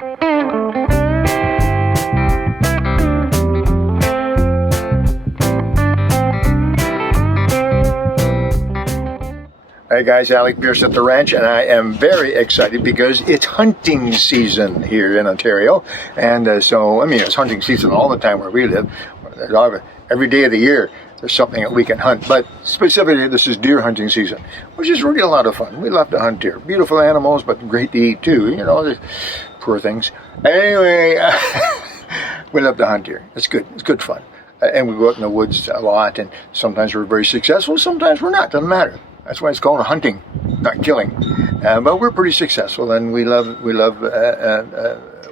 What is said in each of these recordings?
Hey guys, Alec, Peirce at the ranch, and I am very excited because it's hunting season here in Ontario. And so, I mean, it's hunting season all the time where we live. Every day of the year, there's something that we can hunt. But specifically, this is deer hunting season, which is really a lot of fun. We love to hunt deer. Beautiful animals, but great to eat too. You know, the poor things. Anyway, we love to hunt deer. It's good. It's good fun. And we go out in the woods a lot, and sometimes we're very successful, sometimes we're not. Doesn't matter. That's why it's called hunting, not killing. But we're pretty successful, and we love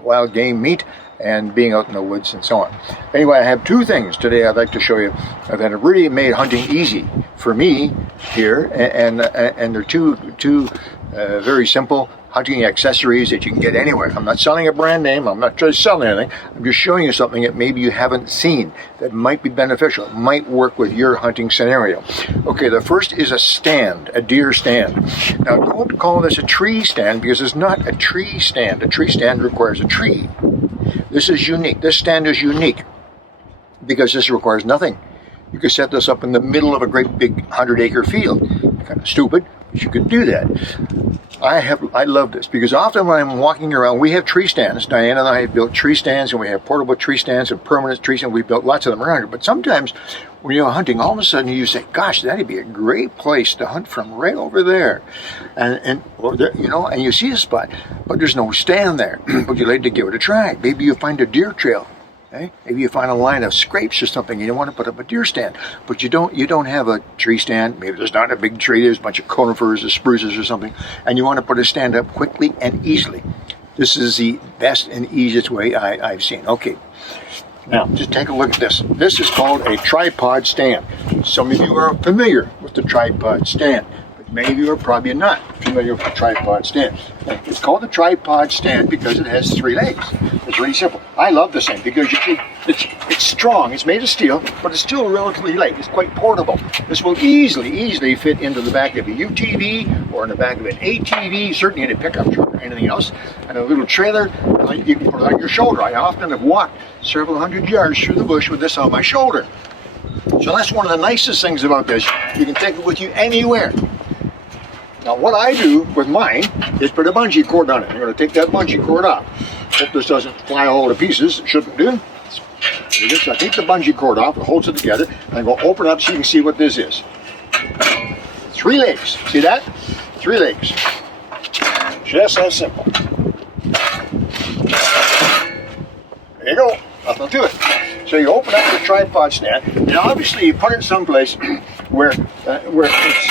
wild game meat and being out in the woods and so on. Anyway, I have two things today I'd like to show you that have really made hunting easy for me here, and they're two very simple hunting accessories that you can get anywhere. I'm not selling a brand name, I'm not just selling anything, I'm just showing you something that maybe you haven't seen that might be beneficial, might work with your hunting scenario. Okay, the first is a stand, a deer stand. Now don't call this a tree stand because it's not a tree stand. A tree stand requires a tree. This is unique, this stand is unique because this requires nothing. You could set this up in the middle of a great big 100-acre field. Kind of stupid, but you could do that. I love this because often when I'm walking around, we have tree stands. Diana and I have built tree stands, and we have portable tree stands and permanent tree stands. We've built lots of them around here. But sometimes when you're hunting, all of a sudden you say, gosh, that'd be a great place to hunt from right over there. And you see a spot, but there's no stand there. Would you like to give it a try? Maybe you find a deer trail. Okay? Maybe you find a line of scrapes or something. You don't want to put up a deer stand, but you don't have a tree stand. Maybe there's not a big tree. There's a bunch of conifers or spruces or something, and you want to put a stand up quickly and easily. This is the best and easiest way I've seen. Okay, now just take a look at this. This is called a tripod stand. Some of you are familiar with the tripod stand, but many of you are probably not familiar with the tripod stand. It's called a tripod stand because it has 3 legs. It's really simple. I love this thing because you see, it's strong. It's made of steel, but it's still relatively light. It's quite portable. This will easily fit into the back of a UTV or in the back of an ATV, certainly in a pickup truck or anything else. And a little trailer, you can put it on your shoulder. I often have walked several hundred yards through the bush with this on my shoulder. So that's one of the nicest things about this. You can take it with you anywhere. Now what I do with mine is put a bungee cord on it. I'm going to take that bungee cord off. Hope this doesn't fly all to pieces. It shouldn't do. So I take the bungee cord off, it holds it together, and I'm going to open it up so you can see what this is. 3 legs. See that? 3 legs. Just that simple. There you go. Nothing to it. So you open up the tripod stand, and obviously you put it someplace where it's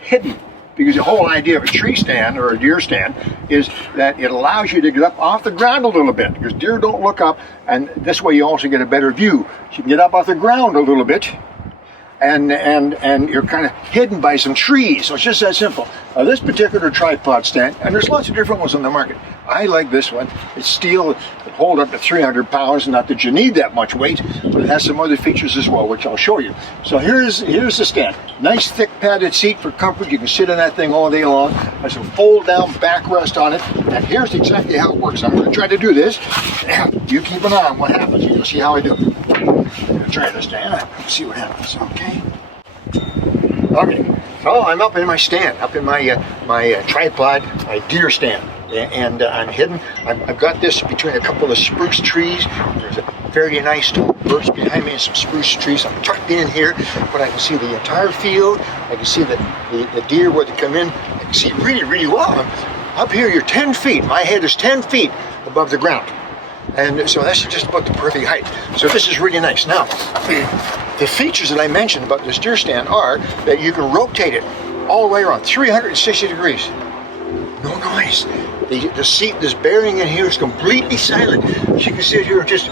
hidden. Because the whole idea of a tree stand or a deer stand is that it allows you to get up off the ground a little bit. Because deer don't look up, and this way you also get a better view. So you can get up off the ground a little bit, and you're kind of hidden by some trees. So it's just that simple. This particular tripod stand, and there's lots of different ones on the market. I like this one. It's steel. It holds up to 300 pounds. Not that you need that much weight, but it has some other features as well, which I'll show you. So here's the stand. Nice thick padded seat for comfort. You can sit in that thing all day long. There's a fold down backrest on it. And here's exactly how it works. I'm going to try to do this. You keep an eye on what happens. You'll see how I do it. I'm going to try this, Diana. See what happens. Okay. Okay. So I'm up in my stand, up in my tripod, my deer stand. And I'm hidden. I've got this between a couple of spruce trees. There's a very nice tall birch behind me and some spruce trees. I'm tucked in here, but I can see the entire field. I can see the deer where they come in. I can see really well. Up here, you're 10 feet. My head is 10 feet above the ground. And so that's just about the perfect height. So this is really nice. Now, the features that I mentioned about this deer stand are that you can rotate it all the way around 360 degrees. No noise. The seat, this bearing in here is completely silent. You can sit here and just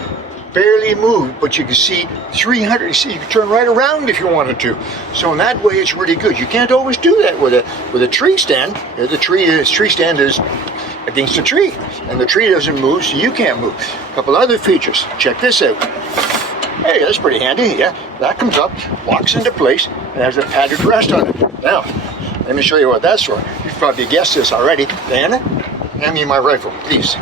barely move, but you can see 360. You can turn right around if you wanted to. So in that way, it's really good. You can't always do that with a tree stand. The tree stand is against a tree, and the tree doesn't move, so you can't move. A couple other features. Check this out. Hey, that's pretty handy. Yeah, that comes up, locks into place, and has a padded rest on it. Now, let me show you what that's for. You've probably guessed this already. Diana, hand me my rifle, please.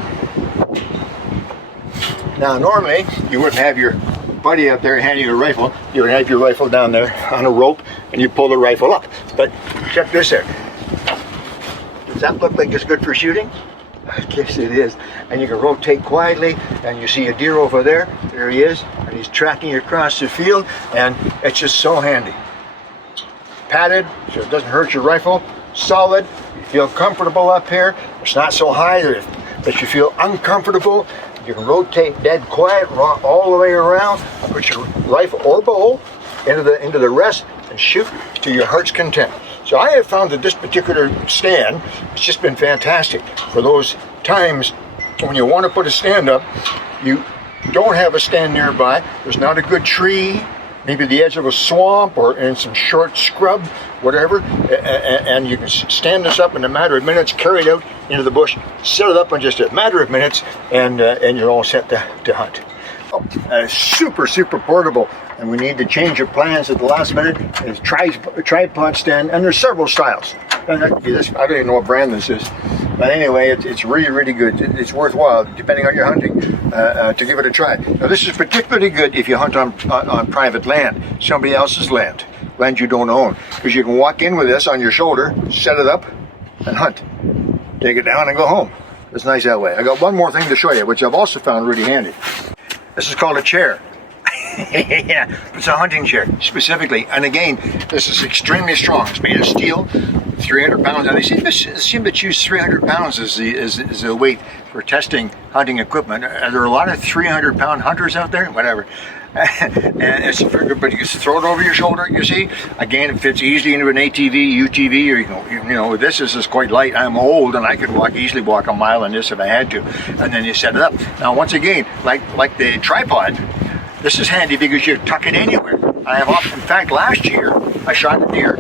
Now, normally, you wouldn't have your buddy out there handing you a rifle. You would have your rifle down there on a rope, and you pull the rifle up. But check this out. Does that look like it's good for shooting? I guess it is. And you can rotate quietly, and you see a deer over there. There he is, and he's tracking you across the field, and it's just so handy. Padded, so it doesn't hurt your rifle. Solid. You feel comfortable up here. It's not so high that you feel uncomfortable. You can rotate dead quiet all the way around, put your rifle or bow into the rest and shoot to your heart's content. So I have found that this particular stand has just been fantastic for those times when you want to put a stand up, you don't have a stand nearby, there's not a good tree, maybe the edge of a swamp or in some short scrub, whatever, and you can stand this up in a matter of minutes, carry it out into the bush, set it up in just a matter of minutes, and you're all set to hunt. Super portable, and we need to change your plans at the last minute. It's tripod stand, and there's several styles. And that could be this. I don't even know what brand this is, but anyway, it's really good. It's worthwhile, depending on your hunting, to give it a try. Now, this is particularly good if you hunt on private land, somebody else's land you don't own, because you can walk in with this on your shoulder, set it up, and hunt. Take it down and go home. It's nice that way. I got one more thing to show you, which I've also found really handy. This is called a chair. Yeah, it's a hunting chair specifically, and again, this is extremely strong. It's made of steel, 300 pounds, and they seem to choose 300 pounds as the weight for testing hunting equipment. Are there a lot of 300-pound hunters out there? Whatever. And it's very good, but you can throw it over your shoulder, you see. Again, it fits easily into an ATV, UTV, or you know, this is quite light. I'm old, and I could easily walk a mile in this if I had to. And then you set it up. Now, once again, like the tripod, this is handy because you tuck it anywhere. In fact, last year, I shot a deer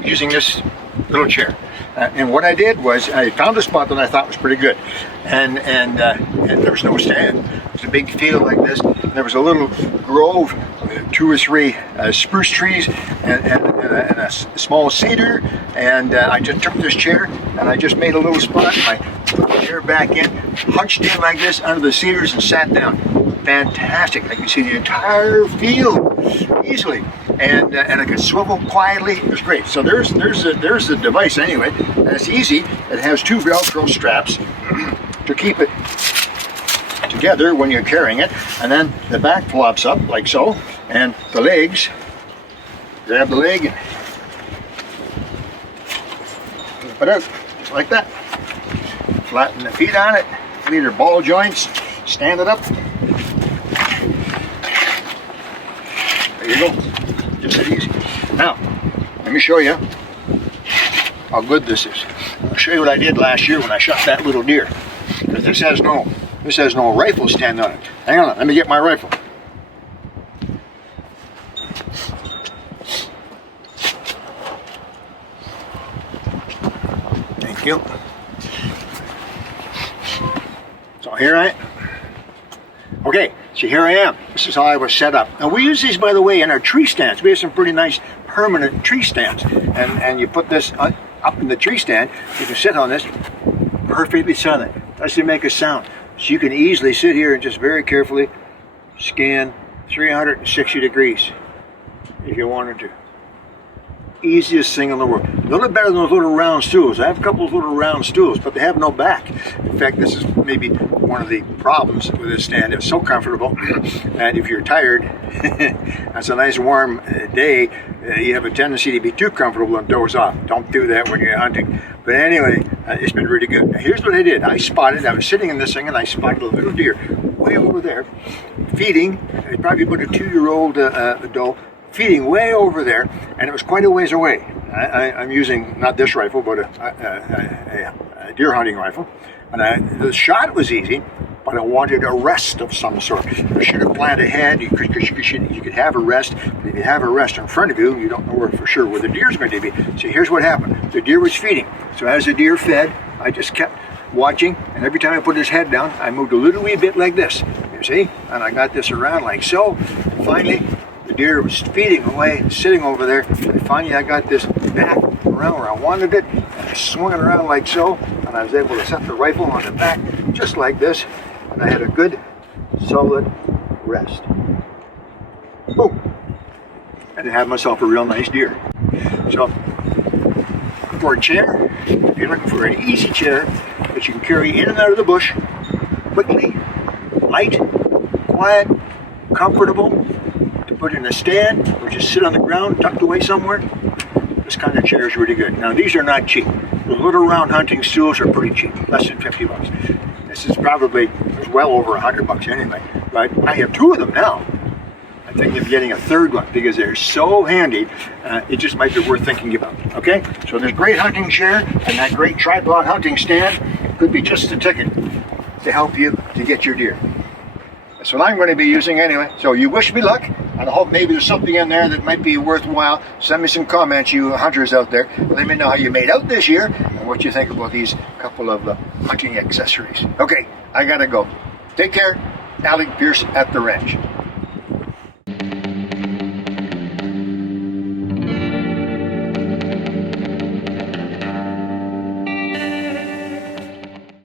using this little chair. And what I did was I found a spot that I thought was pretty good, and there was no stand. It was a big field like this, and there was a little grove, 2 or 3 spruce trees, and a small cedar. And I just took this chair and I just made a little spot. I put the chair back in, hunched in like this under the cedars, and sat down. Fantastic! I could see the entire field easily, and I could swivel quietly. It was great. So there's the device anyway, and it's easy. It has 2 Velcro straps to keep it together when you're carrying it, and then the back flops up like so, and the legs. Grab the leg and flip it out just like that. Flatten the feet on it. Leave your ball joints. Stand it up. There you go. Just that easy. Now, let me show you how good this is. I'll show you what I did last year when I shot that little deer. Because this has no rifle stand on it. Hang on, let me get my rifle. Thank you. So here I am. Okay, so here I am. This is how I was set up. And we use these, by the way, in our tree stands. We have some pretty nice permanent tree stands. And you put this up in the tree stand, you can sit on this perfectly silent. Doesn't make a sound. So you can easily sit here and just very carefully scan 360 degrees if you wanted to. Easiest thing in the world. A little better than those little round stools. I have a couple of little round stools, but they have no back. In fact, this is maybe one of the problems with this stand. It's so comfortable, and if you're tired, that's a nice warm day, you have a tendency to be too comfortable and doze off. Don't do that when you're hunting. But anyway, it's been really good. Now, here's what I did. I was sitting in this thing, and I spotted a little deer way over there, feeding. It's probably about a 2-year-old doe, feeding way over there, and it was quite a ways away. I'm using not this rifle, but a deer hunting rifle, and the shot was easy, but I wanted a rest of some sort. I should have planned ahead. You could have a rest, but if you have a rest in front of you, you don't know for sure where the deer's going to be. So here's what happened. The deer was feeding. So as the deer fed, I just kept watching, and every time I put his head down, I moved a little wee bit like this, you see? And I got this around like so. Finally, the deer was feeding away, sitting over there, and finally I got this back around where I wanted it, and I swung it around like so, and and I was able to set the rifle on the back just like this, and I had a good solid rest. Boom! And I had myself a real nice deer. So for a chair, if you're looking for an easy chair that you can carry in and out of the bush quickly, light, quiet, comfortable, to put in a stand or just sit on the ground tucked away somewhere, this kind of chair is really good. Now these are not cheap. The little round hunting stools are pretty cheap, less than 50 bucks. This is probably well over 100 bucks anyway, but I have two of them now. I'm thinking of getting a third one because they're so handy, it just might be worth thinking about. Okay, so this great hunting chair and that great tripod hunting stand could be just the ticket to help you to get your deer. That's what I'm going to be using anyway. So you wish me luck, and I hope maybe there's something in there that might be worthwhile. Send me some comments, you hunters out there. Let me know how you made out this year and what you think about these couple of hunting accessories. Okay, I gotta go. Take care. Alec Peirce at the ranch.